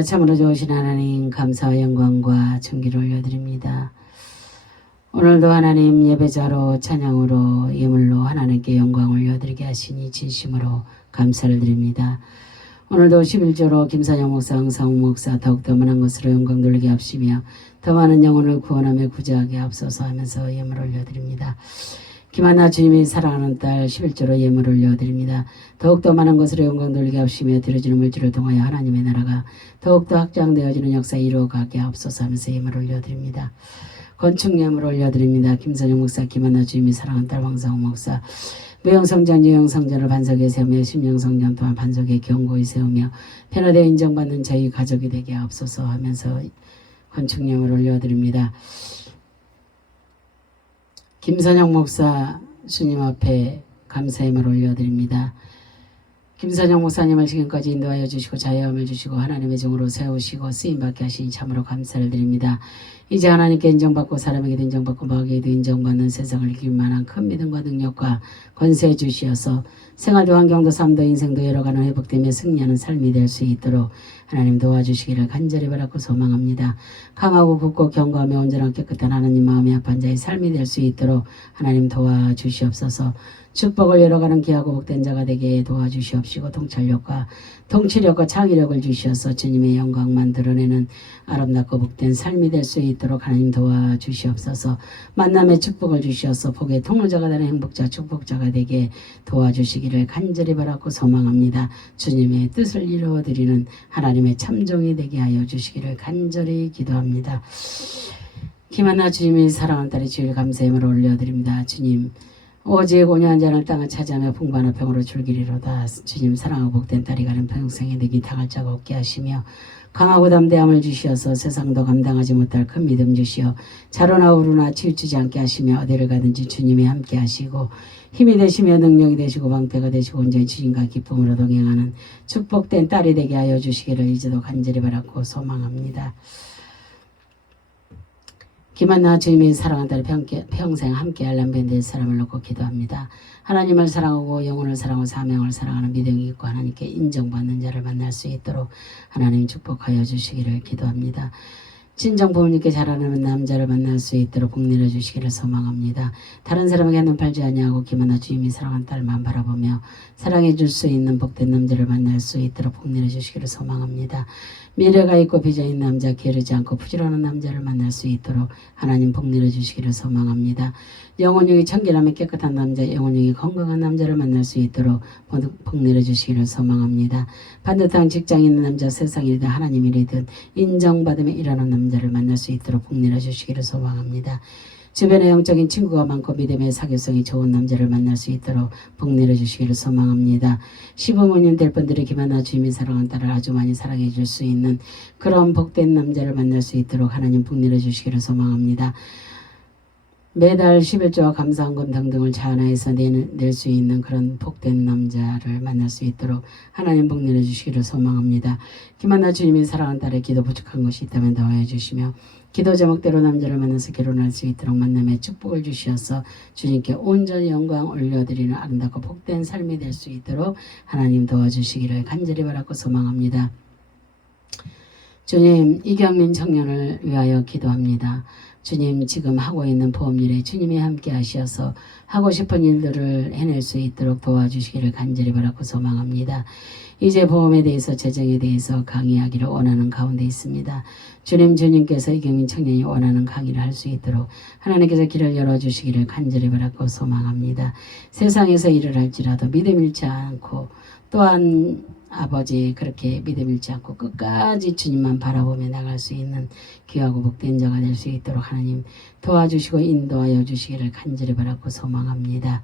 할렐루야 참으로 좋으신 하나님 감사와 영광과 존귀를 올려드립니다. 오늘도 하나님 예배자로 찬양으로 예물로 하나님께 영광 올려드리게 하시니 진심으로 감사를 드립니다. 오늘도 11조로 김사영 목사, 응상 목사 더욱더 많은 것으로 영광 돌리게 합시며 더 많은 영혼을 구원하며 구제하게 앞서서 하면서 예물 올려드립니다. 김하나 주님이 사랑하는 딸 11조로 예물 올려드립니다. 더욱더 많은 것으로 영광 돌리게 합시며 드려지는 물질을 통하여 하나님의 나라가 더욱더 확장되어지는 역사 이루어가게 앞서서 하면서 예물 올려드립니다. 건축 예물 올려드립니다. 김선영 목사, 김하나 주님이 사랑하는 딸 황상우 목사 무형성전, 유형성전을 반석에 세우며 심령성전 또한 반석에 견고히 세우며 편화되어 인정받는 저희 가족이 되게 앞서서 하면서 건축 예물 올려드립니다. 김선영 목사 주님 앞에 감사의말 올려드립니다. 김선영 목사님을 지금까지 인도하여 주시고 자유함을 주시고 하나님의 종으로 세우시고 쓰임받게 하시니 참으로 감사를 드립니다. 이제 하나님께 인정받고 사람에게도 인정받고 마귀에도 인정받는 세상을 이길 만한 큰 믿음과 능력과 권세 주시어서 생활도 환경도 삶도 인생도 열어가는 회복되며 승리하는 삶이 될 수 있도록 하나님 도와주시기를 간절히 바라고 소망합니다. 강하고 굳고 견고하며 온전한 깨끗한 하나님 마음에 합한 자의 삶이 될 수 있도록 하나님 도와주시옵소서 축복을 열어가는 귀하고 복된 자가 되게 도와주시옵시고 통찰력과 통치력과 창의력을 주시어서 주님의 영광만 드러내는 아름답고 복된 삶이 될 수 있도록 하나님 도와주시옵소서 만남의 축복을 주시어서 복의 통로자가 되는 행복자 축복자가 되게 도와주시기를 간절히 바라고 소망합니다. 주님의 뜻을 이루어드리는 하나님의 참종이 되게 하여 주시기를 간절히 기도합니다. 김하나 주님이 사랑하는 딸의 주일 감사함을 올려드립니다. 주님 오직 온유한 자는 땅을 차지하며 풍부한 평으로 줄기리로다. 주님 사랑하고 복된 딸이 가는 평생에 득이 당할 자가 없게 하시며 강하고 담대함을 주시어서 세상도 감당하지 못할 큰 믿음 주시어 자로나 우루나 치우치지 않게 하시며 어디를 가든지 주님이 함께 하시고 힘이 되시며 능력이 되시고 방패가 되시고 온전히 주님과 기쁨으로 동행하는 축복된 딸이 되게 하여 주시기를 이제도 간절히 바라고 소망합니다. 기만나 주님이 사랑한 딸 평- 평생 함께 될 사람을 놓고 기도합니다. 하나님을 사랑하고 영혼을 사랑하고 사명을 사랑하는 믿음이 있고 하나님께 인정받는 자를 만날 수 있도록 하나님 축복하여 주시기를 기도합니다. 진정 부모님께 자라나는 남자를 만날 수 있도록 복 내려 주시기를 소망합니다. 다른 사람에게 눈 팔지 아니하고 기만나 주님이 사랑한 딸만 바라보며 사랑해 줄 수 있는 복된 남자를 만날 수 있도록 복 내려 주시기를 소망합니다. 미래가 있고 비전 있는 남자 게으르지 않고 부지런한 남자를 만날 수 있도록 하나님 복 내려 주시기를 소망합니다. 영혼육이 청결하며 깨끗한 남자, 영혼육이 건강한 남자를 만날 수 있도록 복- 복 내려 주시기를 소망합니다. 반듯한 직장 있는 남자, 세상이든 하나님이든 인정받으며 일하는 남자를 만날 수 있도록 복 내려 주시기를 소망합니다. 주변에 영적인 친구가 많고 믿음의 사교성이 좋은 남자를 만날 수 있도록 복 내려 주시기를 소망합니다. 시부모님 될 분들이 기만나 주님이 사랑한 딸을 아주 많이 사랑해 줄 수 있는 그런 복된 남자를 만날 수 있도록 하나님 복 내려 주시기를 소망합니다. 매달 11조와 감사한금 등등을 자하나에서 낼 수 있는 그런 복된 남자를 만날 수 있도록 하나님 복 내려 주시기를 소망합니다. 김한나 주님이 사랑한 딸의 기도 부족한 것이 있다면 더하여 주시며 기도 제목대로 남자를 만나서 결혼할 수 있도록 만남의 축복을 주시어서 주님께 온전히 영광 올려드리는 아름답고 복된 삶이 될 수 있도록 하나님 도와주시기를 간절히 바라고 소망합니다. 주님 이경민 청년을 위하여 기도합니다. 주님 지금 하고 있는 보험일에 주님이 함께 하시어서 하고 싶은 일들을 해낼 수 있도록 도와주시기를 간절히 바라고 소망합니다. 이제 보험에 대해서 재정에 대해서 강의하기를 원하는 가운데 있습니다. 주님 주님께서 이경민 청년이 원하는 강의를 할 수 있도록 하나님께서 길을 열어주시기를 간절히 바라고 소망합니다. 세상에서 일을 할지라도 믿음 잃지 않고 또한 아버지 그렇게 믿음 잃지 않고 끝까지 주님만 바라보며 나갈 수 있는 귀하고 복된 자가 될 수 있도록 하나님 도와주시고 인도하여 주시기를 간절히 바라고 소망합니다.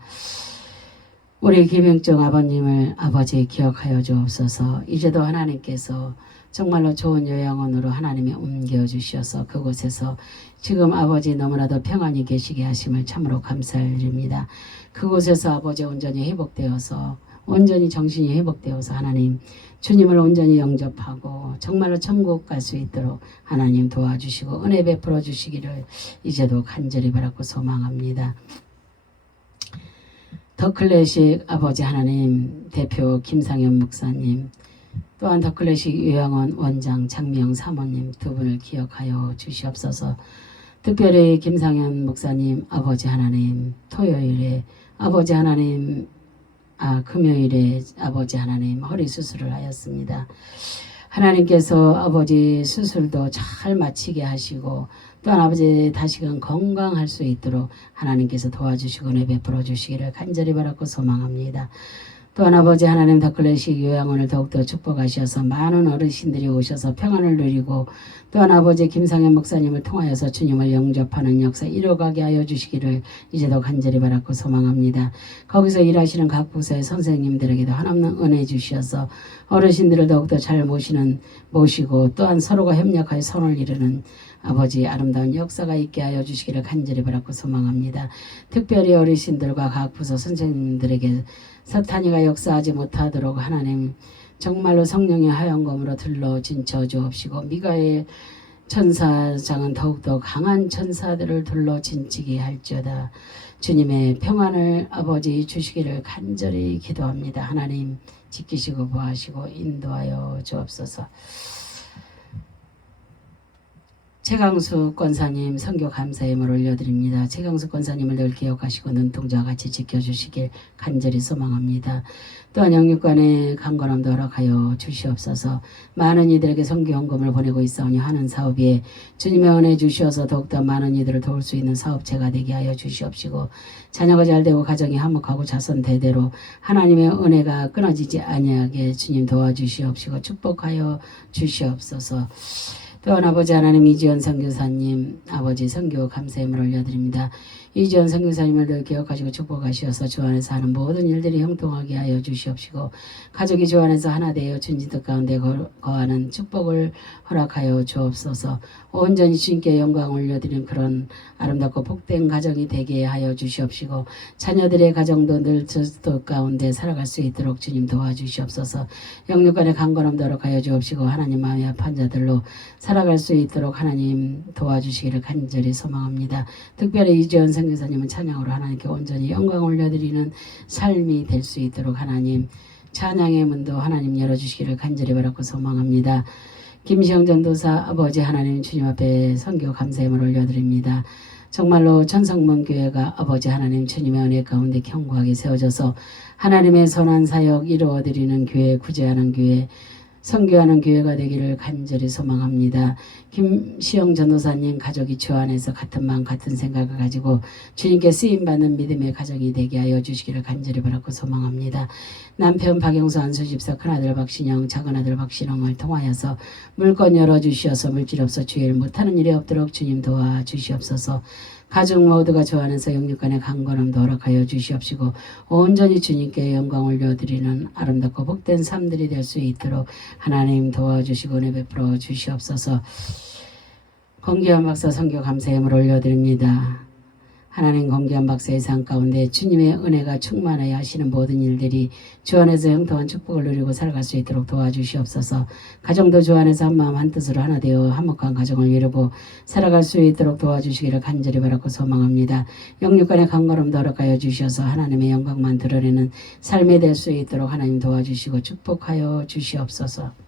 우리 김영정 아버님을 아버지 기억하여 주옵소서 이제도 하나님께서 정말로 좋은 요양원으로 하나님이 옮겨 주셔서 그곳에서 지금 아버지 너무나도 평안히 계시게 하심을 참으로 감사드립니다. 그곳에서 아버지 온전히 회복되어서 온전히 정신이 회복되어서 하나님 주님을 온전히 영접하고 정말로 천국 갈 수 있도록 하나님 도와주시고 은혜 베풀어 주시기를 이제도 간절히 바라고 소망합니다. 더클래식 아버지 하나님 대표 김상현 목사님 또한 더클래식 요양원 원장 장미영 사모님 두 분을 기억하여 주시옵소서 특별히 김상현 목사님 아버지 하나님 토요일에 아버지 하나님 아, 금요일에 아버지 하나님 허리 수술을 하였습니다. 하나님께서 아버지 수술도 잘 마치게 하시고 또한 아버지 다시금 건강할 수 있도록 하나님께서 도와주시고 내 베풀어 주시기를 간절히 바라고 소망합니다. 또한 아버지 하나님 더클래식 요양원을 더욱더 축복하셔서 많은 어르신들이 오셔서 평안을 누리고 또한 아버지 김상현 목사님을 통하여서 주님을 영접하는 역사 이뤄가게 하여 주시기를 이제도 간절히 바라고 소망합니다. 거기서 일하시는 각 부서의 선생님들에게도 한없는 은혜 주시어서 어르신들을 더욱더 잘 모시는 모시고 또한 서로가 협력하여 선을 이루는 아버지 아름다운 역사가 있게 하여 주시기를 간절히 바라고 소망합니다. 특별히 어르신들과 각 부서 선생님들에게 사탄이가 역사하지 못하도록 하나님 정말로 성령의 하얀 검으로 들러 진쳐 주옵시고 미가엘 천사장은 더욱더 강한 천사들을 둘러 진치게 할지어다. 주님의 평안을 아버지 주시기를 간절히 기도합니다. 하나님 지키시고 보하시고 인도하여 주옵소서 최강수 권사님 선교 감사임을 올려드립니다. 최강수 권사님을 늘 기억하시고 눈동자와 같이 지켜주시길 간절히 소망합니다. 또한 영육관의 강건함도 허락하여 주시옵소서 많은 이들에게 선교 헌금을 보내고 있사오니 하는 사업에 주님의 은혜 주시어서 더욱더 많은 이들을 도울 수 있는 사업체가 되게 하여 주시옵시고 자녀가 잘되고 가정이 화목하고 자손 대대로 하나님의 은혜가 끊어지지 아니하게 주님 도와주시옵시고 축복하여 주시옵소서 또한 아버지 하나님 이지연 선교사님 아버지 선교 감사함을 올려드립니다. 이지연 선교사님을 늘 기억하시고 축복하시어서 주 안에서 하는 모든 일들이 형통하게 하여 주시옵시고 가족이 주 안에서 하나 되어 준지들 가운데 거- 거하는 축복을 허락하여 주옵소서 온전히 주님께 영광 올려드리는 그런 아름답고 복된 가정이 되게 하여 주시옵시고 자녀들의 가정도 늘 저도 가운데 살아갈 수 있도록 주님 도와주시옵소서 영육간의 강건함도 허락하여 주옵시고 하나님 마음이 아픈 자들로 살아 갈 수 있도록 하나님 도와주시기를 간절히 소망합니다. 특별히 이지연 선교사님은 찬양으로 하나님께 온전히 영광 올려드리는 삶이 될 수 있도록 하나님 찬양의 문도 하나님 열어주시기를 간절히 바라고 소망합니다. 김시영 전도사 아버지 하나님 주님 앞에 선교 감사함을 올려드립니다. 정말로 천성문 교회가 아버지 하나님 주님의 은혜 가운데 견고하게 세워져서 하나님의 선한 사역 이루어드리는 교회 구제하는 교회 선교하는 교회가 되기를 간절히 소망합니다. 김시영 전도사님 가족이 주 안에서 같은 마음 같은 생각을 가지고 주님께 쓰임받는 믿음의 가정이 되게 하여 주시기를 간절히 바라고 소망합니다. 남편 박영수 안수 집사 큰아들 박신영 작은아들 박신영을 통하여서 물건 열어주시어서 물질 없어 주의를 못하는 일이 없도록 주님 도와주시옵소서 가족 모두가 주 안에서 영육간의 강건함도 허락하여 주시옵시고 온전히 주님께 영광 올려드리는 아름답고 복된 삶들이 될 수 있도록 하나님 도와주시고 은혜 베풀어 주시옵소서 건기한 박사 성교 감사함을 올려드립니다. 하나님 건기한 박사의 삶 가운데 주님의 은혜가 충만하여 하시는 모든 일들이 주 안에서 형통한 축복을 누리고 살아갈 수 있도록 도와주시옵소서 가정도 주 안에서 한마음 한뜻으로 하나 되어 화목한 가정을 이루고 살아갈 수 있도록 도와주시기를 간절히 바라고 소망합니다. 영육간의 강건함도 허락하여 주셔서 하나님의 영광만 드러내는 삶이 될 수 있도록 하나님 도와주시고 축복하여 주시옵소서.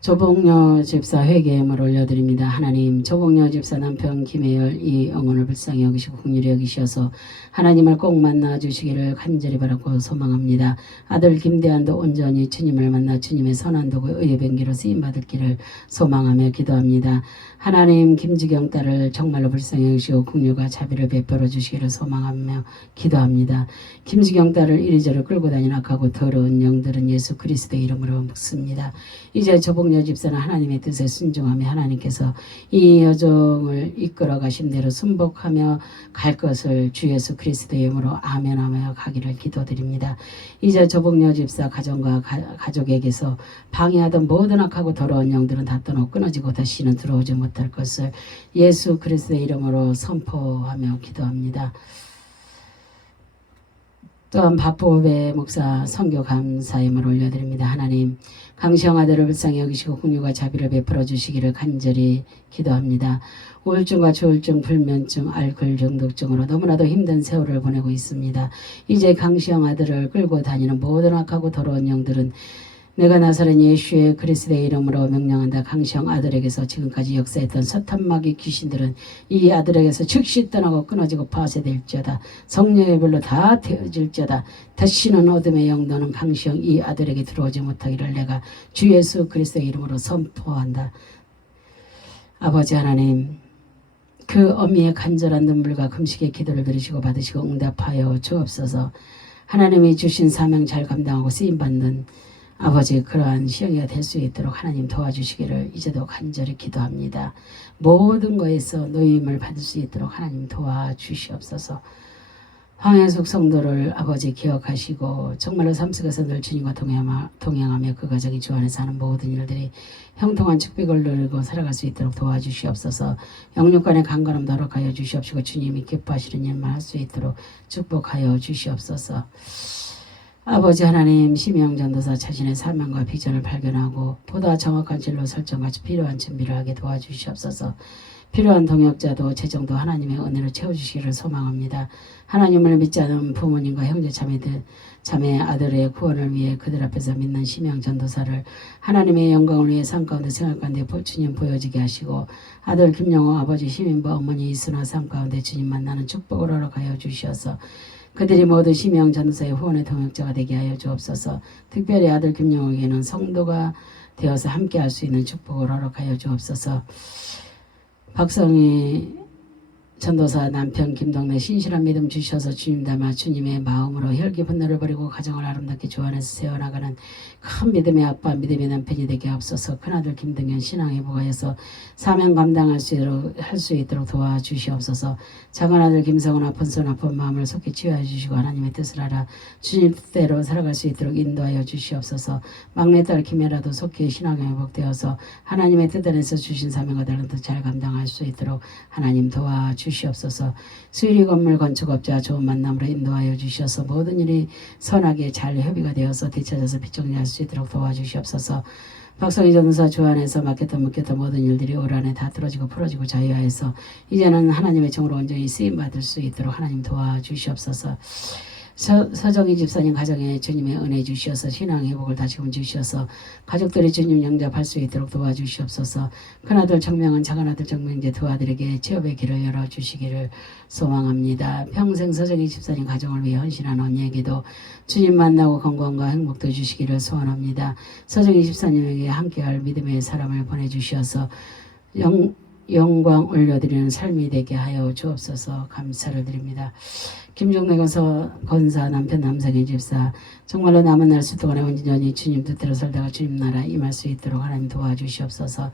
조봉녀 집사 회개임을 올려드립니다. 하나님 조봉녀 집사 남편 김혜열 이 영혼을 불쌍히 여기시고 국률이 여기셔서 하나님을 꼭 만나 주시기를 간절히 바라고 소망합니다. 아들 김대한도 온전히 주님을 만나 주님의 선한 도구 의의 변기로 쓰임받을 길을 소망하며 기도합니다. 하나님 김지경 딸을 정말로 불쌍히 여기시고 국류가 자비를 베풀어 주시기를 소망하며 기도합니다. 김지경 딸을 이리저리 끌고 다니는 악하고 더러운 영들은 예수 그리스도의 이름으로 묻습니다. 이제 조 복녀 집사는 하나님의 뜻에 순종하며 하나님께서 이 여종을 이끌어 가신 대로 순복하며 갈 것을 주 예수 그리스도의 이름으로 아멘하며 가기를 기도드립니다. 이제 조복녀 집사 가정과 가, 가족에게서 방해하던 모든 악하고 더러운 영들은 다 떠나고 끊어지고 다시는 들어오지 못할 것을 예수 그리스도의 이름으로 선포하며 기도합니다. 또한 박보배 목사 선교 감사임을 올려드립니다. 하나님 강시영 아들을 불쌍히 여기시고 국류가 자비를 베풀어 주시기를 간절히 기도합니다. 우울증과 조울증, 불면증, 알코올 중독증으로 너무나도 힘든 세월을 보내고 있습니다. 이제 강시영 아들을 끌고 다니는 모든 악하고 더러운 영들은 내가 나사렛 예수의 그리스도의 이름으로 명령한다. 강시영 아들에게서 지금까지 역사했던 서탄마귀 귀신들은 이 아들에게서 즉시 떠나고 끊어지고 파쇄될지어다. 성령의 불로 다 태워질지어다. 다시는 어둠의 영도는 강시영 이 아들에게 들어오지 못하기를 내가 주 예수 그리스도의 이름으로 선포한다. 아버지 하나님 그 어미의 간절한 눈물과 금식의 기도를 들으시고 받으시고 응답하여 주옵소서 하나님이 주신 사명 잘 감당하고 쓰임받는 아버지 그러한 시행이 될수 있도록 하나님 도와주시기를 이제도 간절히 기도합니다. 모든 것에서 노임을 받을 수 있도록 하나님 도와주시옵소서. 황해숙 성도를 아버지 기억하시고 정말로 삶 속에서 늘 주님과 동행하며, 그 가정이 주 안에서 하는 모든 일들이 형통한 축복을 누리고 살아갈 수 있도록 도와주시옵소서. 영육간의 강건함도 허락하여 주시옵시고 주님이 기뻐하시는 일만 할 수 있도록 축복하여 주시옵소서. 아버지 하나님 심영 전도사 자신의 사명과 비전을 발견하고 보다 정확한 진로 설정과 필요한 준비를 하게 도와주시옵소서. 필요한 동역자도 재정도 하나님의 은혜로 채워주시기를 소망합니다. 하나님을 믿지 않은 부모님과 형제 자매들 자매 아들의 구원을 위해 그들 앞에서 믿는 심영 전도사를 하나님의 영광을 위해 삶 가운데 생활 가운데 보- 주님 보여지게 하시고 아들 김영호 아버지 시민과 어머니 이순아 삶 가운데 주님 만나는 축복을 허락하여 주시어서 그들이 모두 심영 전도사의 후원의 동역자가 되게 하여 주옵소서. 특별히 아들 김영호에게는 성도가 되어서 함께할 수 있는 축복을 허락하여 주옵소서. 박성희 전도사 남편 김동래 신실한 믿음 주셔서 주님 닮아 주님의 마음으로 혈기 분노를 버리고 가정을 아름답게 조안해서 세워나가는 큰 믿음의 아빠 믿음의 남편이 되게 앞서서 큰아들 김등현 신앙의 부가에서 사명 감당할 수 있도록 할 수 있도록 도와주시옵소서. 작은아들 김성은 아픈 손 아픈 마음을 속히 치유해 주시고 하나님의 뜻을 알아 주님 뜻대로 살아갈 수 있도록 인도하여 주시옵소서. 막내딸 김혜라도 속히 신앙에 회복되어서 하나님의 뜻 안에서 주신 사명과 다른 뜻잘 감당할 수 있도록 하나님 도와주시옵소서 수일이 건물 건축업자 좋은 만남으로 인도하여 주셔서 모든 일이 선하게 잘 협의가 되어서 되찾아서 빛정리할 수 있도록 도와주시옵소서. 박성희 전사 주 안에서 맡겼다 묻겠다 모든 일들이 올 한해 다 틀어지고 풀어지고 자유하여서 이제는 하나님의 정으로 온전히 쓰임 받을 수 있도록 하나님 도와주시옵소서 서, 서정희 집사님 가정에 주님의 은혜 주시어서 신앙 회복을 다시금 주시어서 가족들이 주님 영접할 수 있도록 도와주시옵소서 큰아들 정명은 작은아들 정명제 두 아들에게 취업의 길을 열어주시기를 소망합니다. 평생 서정희 집사님 가정을 위해 헌신한 언니에게도 주님 만나고 건강과 행복도 주시기를 소원합니다. 서정희 집사님에게 함께할 믿음의 사람을 보내주시어서 영, 영광 올려드리는 삶이 되게 하여 주옵소서 감사를 드립니다. 김종래 건서 건사 남편 남성의 집사 정말로 남은 날 수도관의 온전히 주님 뜻대로 살다가 주님 나라 임할 수 있도록 하나님 도와주시옵소서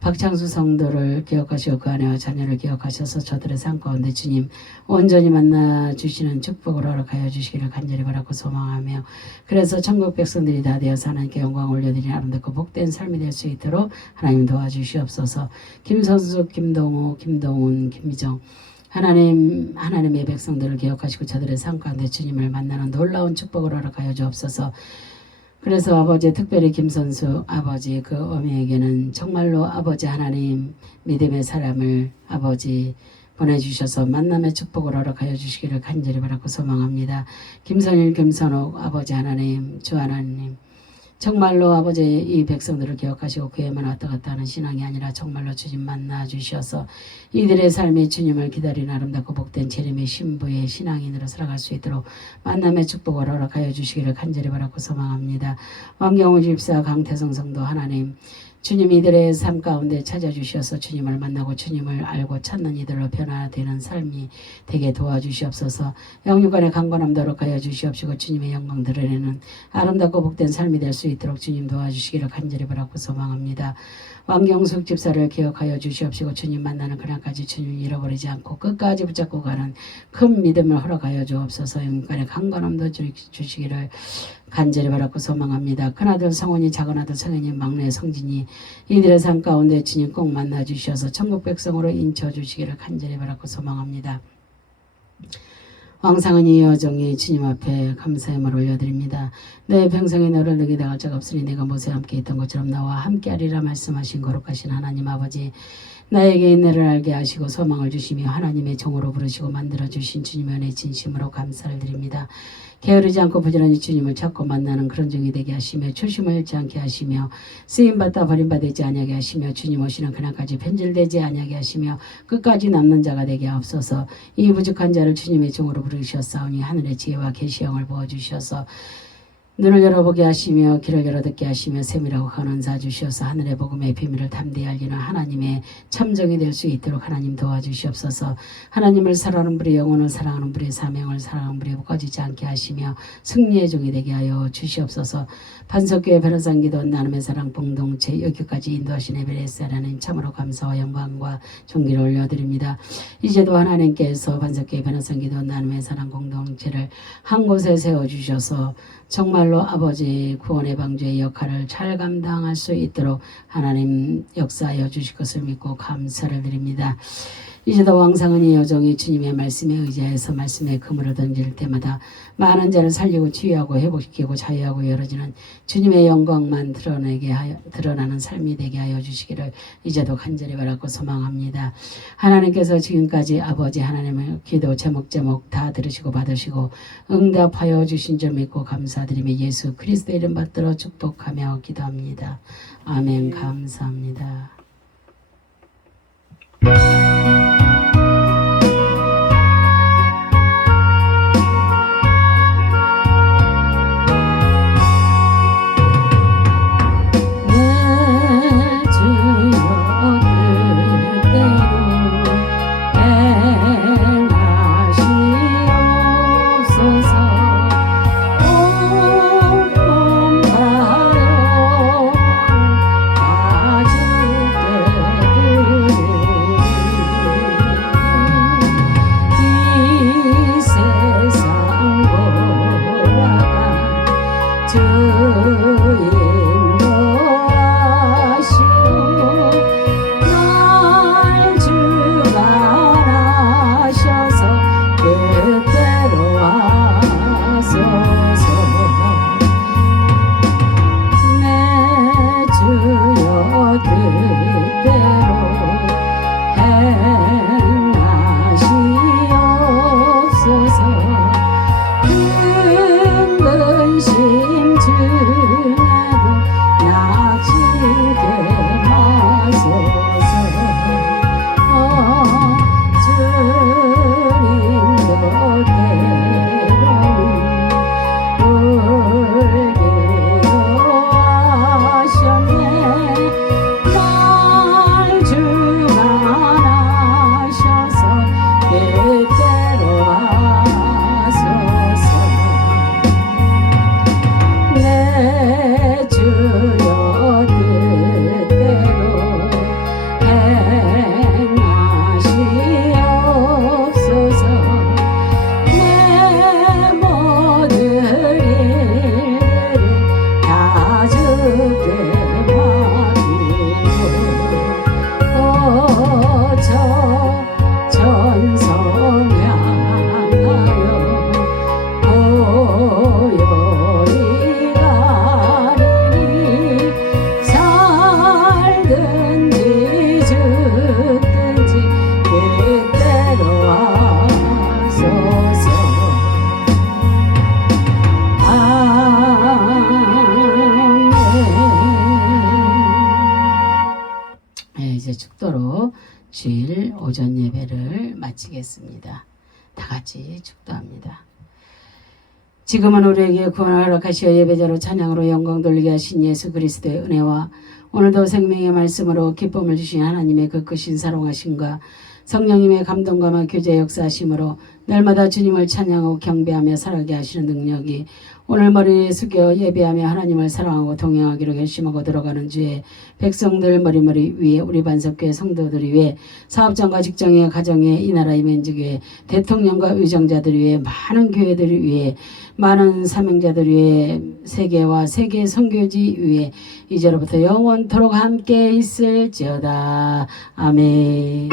박창수 성도를 기억하시고 그 아내와 자녀를 기억하셔서 저들의 삶 가운데 주님 온전히 만나 주시는 축복을 허락하여 주시기를 간절히 바라고 소망하며 그래서 천국 백성들이 다 되어서 하나님께 영광 올려드리는 아름답고 복된 삶이 될 수 있도록 하나님 도와주시옵소서 김선수 김동호 김동훈 김미정 하나님 하나님의 백성들을 기억하시고 저들의 삶 가운데 주님을 만나는 놀라운 축복을 허락하여 주옵소서. 그래서 아버지 특별히 김 선수 아버지 그 어미에게는 정말로 아버지 하나님 믿음의 사람을 아버지 보내주셔서 만남의 축복을 허락하여 주시기를 간절히 바라고 소망합니다. 김선일 김선옥 아버지 하나님 주 하나님 정말로 아버지 이 백성들을 기억하시고 그에만 왔다 갔다 하는 신앙이 아니라 정말로 주님 만나 주셔서 이들의 삶이 주님을 기다리는 아름답고 복된 재림의 신부의 신앙인으로 살아갈 수 있도록 만남의 축복을 허락하여 주시기를 간절히 바라고 소망합니다. 왕경호 집사 강태성 성도 하나님 주님 이들의 삶 가운데 찾아주셔서 주님을 만나고 주님을 알고 찾는 이들로 변화되는 삶이 되게 도와주시옵소서 영육간의 강건함도 허락하여 주시옵시고 주님의 영광 드러내는 아름답고 복된 삶이 될 수 있도록 주님 도와주시기를 간절히 바라고 소망합니다. 왕경숙 집사를 기억하여 주시옵시고 주님 만나는 그날까지 주님 잃어버리지 않고 끝까지 붙잡고 가는 큰 믿음을 허락하여 주옵소서 영육간의 강건함도 주- 주시기를 간절히 바라고 소망합니다. 큰아들 성원이 작은아들 성현이 막내 성진이 이들의 삶 가운데 주님 꼭 만나 주셔서 천국 백성으로 인쳐 주시기를 간절히 바라고 소망합니다. 왕상은이 여정이 주님 앞에 감사의 말 올려드립니다. 내 평생에 너를 너게 당할 자가 없으니 내가 모세 함께 있던 것처럼 나와 함께하리라 말씀하신 거룩하신 하나님 아버지 나에게 인내를 알게 하시고 소망을 주시며 하나님의 종으로 부르시고 만들어 주신 주님의 은혜 진심으로 감사를 드립니다. 게으르지 않고 부지런히 주님을 찾고 만나는 그런 종이 되게 하시며 초심을 잃지 않게 하시며 쓰임받다 버림받지 아니하게 하시며 주님 오시는 그날까지 편질되지 아니하게 하시며 끝까지 남는 자가 되게 하옵소서 이 부족한 자를 주님의 종으로 부르셨사오니 하늘의 지혜와 계시형을 부어주셔서 눈을 열어보게 하시며 귀를 열어듣게 하시며 세미라고 헌은사 주셔서 하늘의 복음의 비밀을 담대히 알리는 하나님의 참정이 될 수 있도록 하나님 도와주시옵소서. 하나님을 사랑하는 불의 영혼을 사랑하는 불의 사명을 사랑하는 불의 꺼지지 않게 하시며 승리의 종이 되게 하여 주시옵소서 반석교회 변호사님 기도 나눔의 사랑 공동체 여기까지 인도하신 에베레스 하나님 참으로 감사와 영광과 존귀를 올려드립니다 이제도 하나님께서 반석교회 변호사님 기도 나눔의 사랑 공동체를 한 곳에 세워주셔서 정말로 아버지 구원의 방주의 역할을 잘 감당할 수 있도록 하나님 역사하여 주실 것을 믿고 감사를 드립니다. 이제도 왕상은 이 여정이 주님의 말씀에 의지해서 말씀의 그물을 던질 때마다 많은 자를 살리고 치유하고 회복시키고 자유하고 열어지는 주님의 영광만 드러내게 하여 드러나는 삶이 되게 하여 주시기를 이제도 간절히 바라고 소망합니다. 하나님께서 지금까지 아버지 하나님의 기도 제목 제목 다 들으시고 받으시고 응답하여 주신 줄 믿고 감사드리며 예수 그리스도 이름 받들어 축복하며 기도합니다. 아멘 감사합니다. 마치겠습니다. 다 같이 축도합니다. 지금은 우리에게 구원을 허락하시어 예배자로 찬양으로 영광 돌리게 하신 예수 그리스도의 은혜와 오늘도 생명의 말씀으로 기쁨을 주신 하나님의 그 크신 사랑하심과 성령님의 감동감과 교제 역사하심으로 날마다 주님을 찬양하고 경배하며 살아가게 하시는 능력이 오늘 머리 숙여 예배하며 하나님을 사랑하고 동행하기로 결심하고 들어가는 주의 백성들 머리머리 위에 우리 반석교회 성도들이 위해 사업장과 직장의 가정에 이 나라의 면직에 대통령과 의정자들 위해 많은 교회들 위해 많은 사명자들 위해 세계와 세계 선교지 위해 이제로부터 영원토록 함께 있을지어다 아멘.